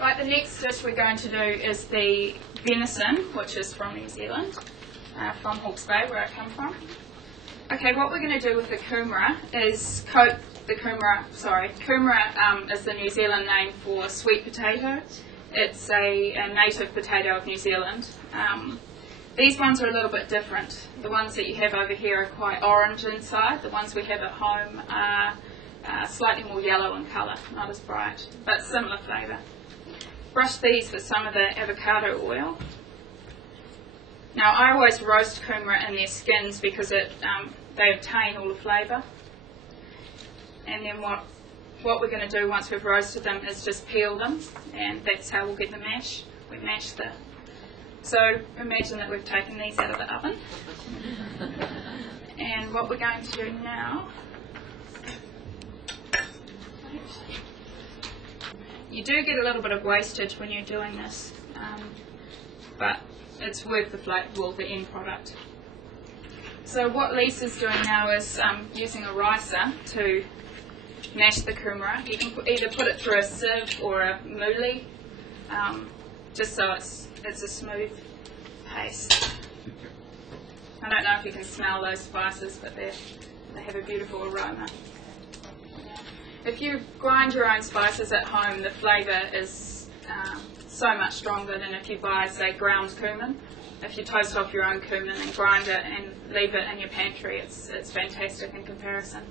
Right, the next dish we're going to do is the venison, which is from New Zealand, from Hawke's Bay, where I come from. Okay, what we're going to do with the kumara is coat the kumara, kumara is the New Zealand name for sweet potato. It's a native potato of New Zealand. These ones are a little bit different. The ones that you have over here are quite orange inside. The ones we have at home are slightly more yellow in colour, not as bright, but similar flavour. Brush these with some of the avocado oil. Now I always roast kumara in their skins because they obtain all the flavour. And then what we're going to do once we've roasted them is just peel them, and that's how we'll get the mash. We mash the. So imagine that we've taken these out of the oven. And what we're going to do now, you do get a little bit of wastage when you're doing this, but it's worth the end product. So what Lisa's doing now is using a ricer to mash the kumara. You can either put it through a sieve or a mouli, just so it's a smooth paste. I don't know if you can smell those spices, but they have a beautiful aroma. If you grind your own spices at home, the flavour is so much stronger than if you buy, say, ground cumin. If you toast off your own cumin and grind it and leave it in your pantry, it's fantastic in comparison.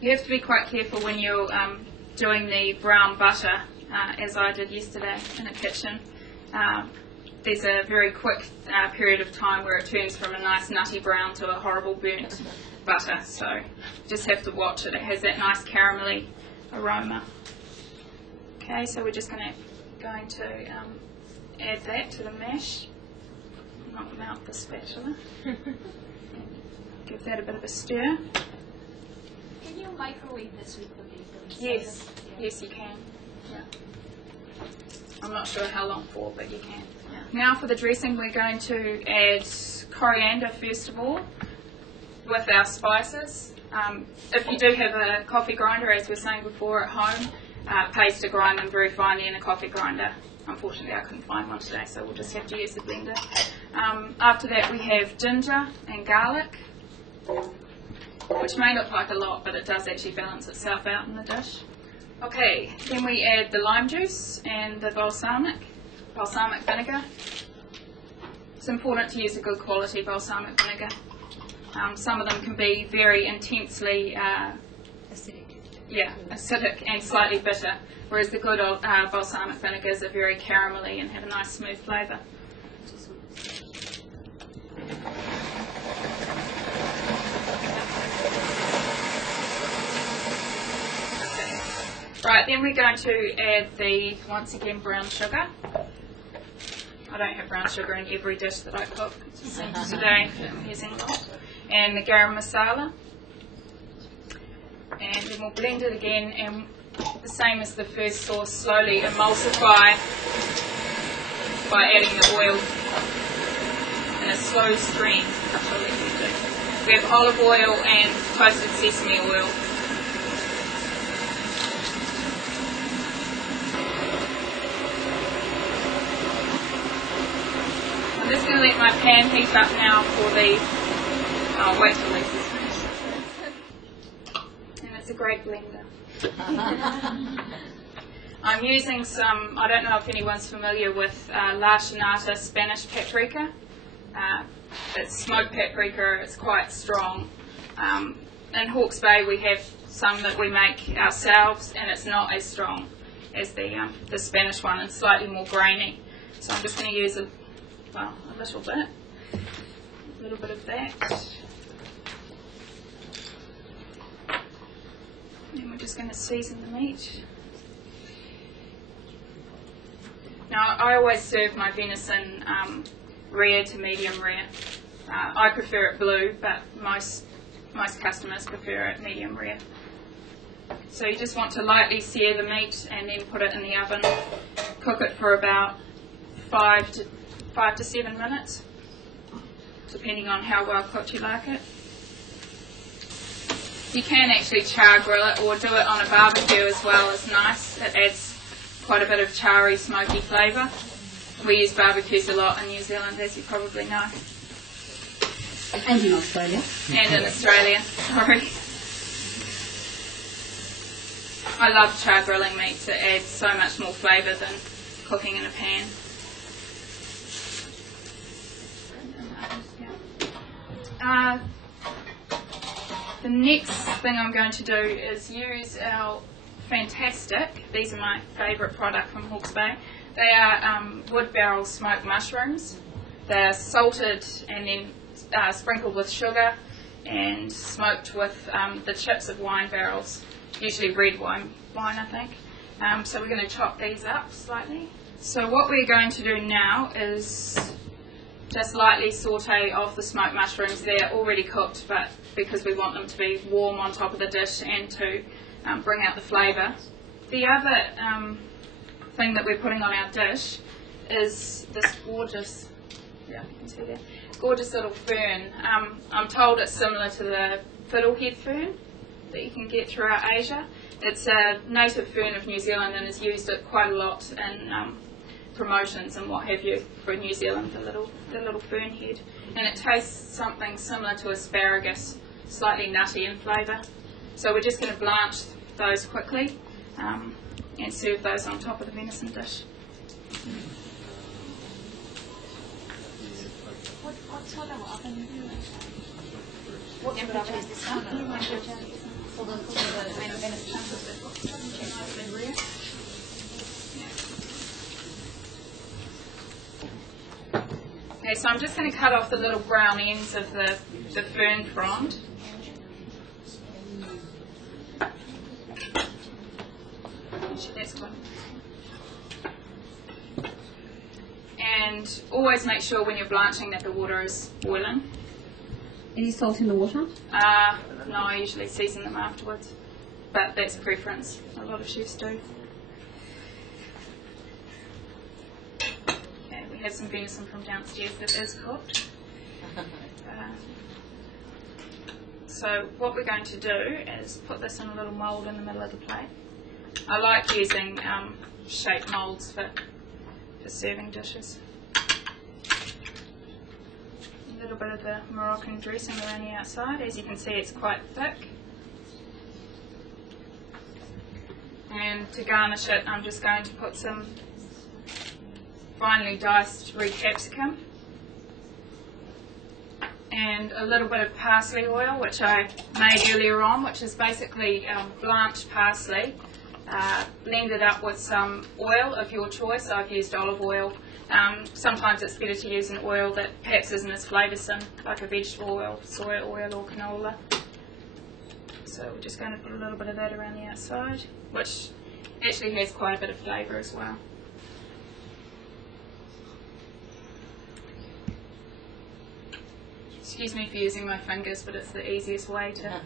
You have to be quite careful when you're doing the brown butter, as I did yesterday in the kitchen. There's a very quick period of time where it turns from a nice nutty brown to a horrible burnt butter, so just have to watch it. It has that nice caramelly aroma. Okay, so we're just going to add that to the mash. Not melt the spatula. Give that a bit of a stir. Can you microwave this with the bacon? Yes, yes you can. Yeah. I'm not sure how long for, but you can. Yeah. Now for the dressing, we're going to add coriander first of all with our spices. If you do have a coffee grinder, as we were saying before, at home, pays to grind them very finely in a coffee grinder. Unfortunately, I couldn't find one today, so we'll just have to use the blender. After that, we have ginger and garlic, which may look like a lot, but it does actually balance itself out in the dish. Okay, then we add the lime juice and the balsamic vinegar. It's important to use a good quality balsamic vinegar. Some of them can be very intensely acidic and slightly bitter, whereas the good balsamic vinegars are very caramelly and have a nice smooth flavour. Right, then we're going to add the, once again, brown sugar. I don't have brown sugar in every dish that I cook. Today I'm using a lot. And the garam masala. And then we'll blend it again, and the same as the first sauce, slowly emulsify by adding the oil in a slow stream. We have olive oil and toasted sesame oil. I'm just going to let my pan heat up now for the, I'll wait till Lisa's finished. And it's a great blender. I'm using some, I don't know if anyone's familiar with La Chinata Spanish paprika. It's smoked paprika, it's quite strong. In Hawke's Bay we have some that we make ourselves, and it's not as strong as the Spanish one, and slightly more grainy. So I'm just going to use a little bit of that. And we're just going to season the meat. Now I always serve my venison rare to medium rare. I prefer it blue, but most customers prefer it medium rare. So you just want to lightly sear the meat and then put it in the oven. Cook it for about 5 to 7 minutes, depending on how well cooked you like it. You can actually char grill it or do it on a barbecue as well, is nice. It adds quite a bit of charry, smoky flavour. We use barbecues a lot in New Zealand, as you probably know. And in Australia. And in Australia, sorry. I love char grilling meats. It adds so much more flavour than cooking in a pan. The next thing I'm going to do is use our fantastic, these are my favourite product from Hawke's Bay, they are wood barrel smoked mushrooms. They're salted and then sprinkled with sugar and smoked with the chips of wine barrels, usually red wine I think. So we're going to chop these up slightly. So what we're going to do now is just lightly saute off the smoked mushrooms. They're already cooked, but because we want them to be warm on top of the dish and to bring out the flavour. The other thing that we're putting on our dish is this gorgeous, you can see there, gorgeous little fern. I'm told it's similar to the fiddlehead fern that you can get throughout Asia. It's a native fern of New Zealand and is used quite a lot in promotions and what have you for New Zealand, the little fern head. And it tastes something similar to asparagus, slightly nutty in flavour. So we're just going to blanch those quickly and serve those on top of the venison dish. What sort of oven do you use? What sort of oven is this one? For the venison. Okay, so I'm just going to cut off the little brown ends of the fern frond. That's good. And always make sure when you're blanching that the water is boiling. Any salt in the water? No, I usually season them afterwards, but that's preference. A lot of chefs do. Okay, we have some venison from downstairs that is cooked. So what we're going to do is put this in a little mould in the middle of the plate. I like using shaped moulds for serving dishes. A little bit of the Moroccan dressing around the outside. As you can see, it's quite thick. And to garnish it, I'm just going to put some finely diced red capsicum and a little bit of parsley oil, which I made earlier on, which is basically blanched parsley, blended up with some oil of your choice. I've used olive oil. Sometimes it's better to use an oil that perhaps isn't as flavoursome, like a vegetable oil, soy oil or canola. So we're just going to put a little bit of that around the outside, which actually has quite a bit of flavour as well. Excuse me for using my fingers, but it's the easiest way to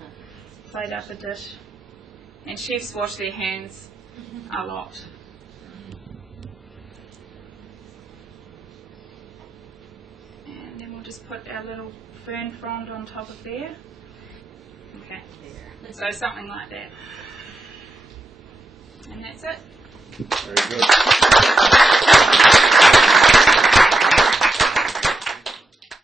plate up a dish. And chefs wash their hands a lot. And then we'll just put our little fern frond on top of there. Okay, so something like that. And that's it. Very good.